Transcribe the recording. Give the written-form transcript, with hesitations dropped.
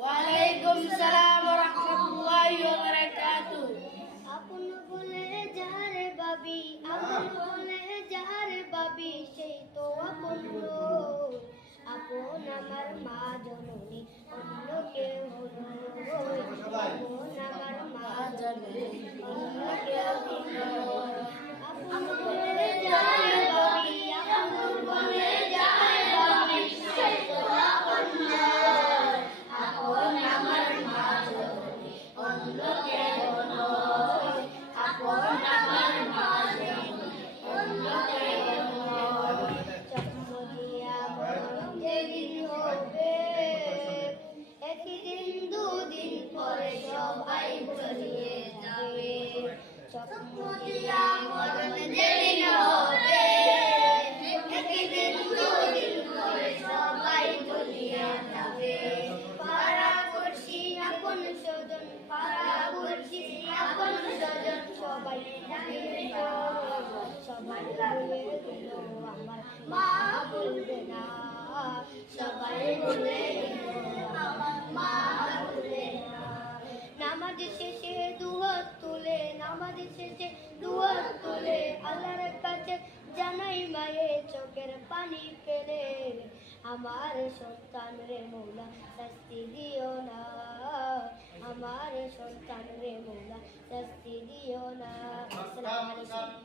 ওয়ালাইকুম সালাম ওয়া রাহমাতুল্লাহি ওয়া বারাকাতুহু। আপন বলে যারে ভাবি, আপন বলে যারে ভাবি, সেই তো আপন নয়। আপন আমার মা জননী, অন্য কেউ নয়। আপন আমার মা জননী, অন্য কেউ নয়। আপন বলে যারে ভাবি, আপন বলে যারে ভাবি, সেই তো আপন নয়। আপন আমার মা জননী, অন্য কেউ নয়। আপন আমার মা জননী, অন্য কেউ নয়। জন্ম দিয়া মরণ যেদিন হবে, একদিন দুদিন পরে সবাই চলিয়ে যাবে। জন্ম দিয়া মরণ যেদিন হবে, একদিন দুদিন পরে সবাই চলিয়ে যাবে। পাড়া পড়শি আপন স্বজন, পাড়া পড়শি আপন স্বজন, সবাই যাবে গো। সবাই যাবে গেল, আমার মা বলবে না। সবাই বলে গেল, আমার মা বলবে না। নামাজ শেষে দুহাত তুলে, নামাজ শেষে দুহাত তুলে, আল্লাহর কাছে জানাই মায়ে চোখের পানি ফেলে। আমার সন্তান রে মৌলা শাস্তি দিও না, আমার সন্তান রে মৌলা শাস্তি দিও না। আসসালামু আলাইকুম।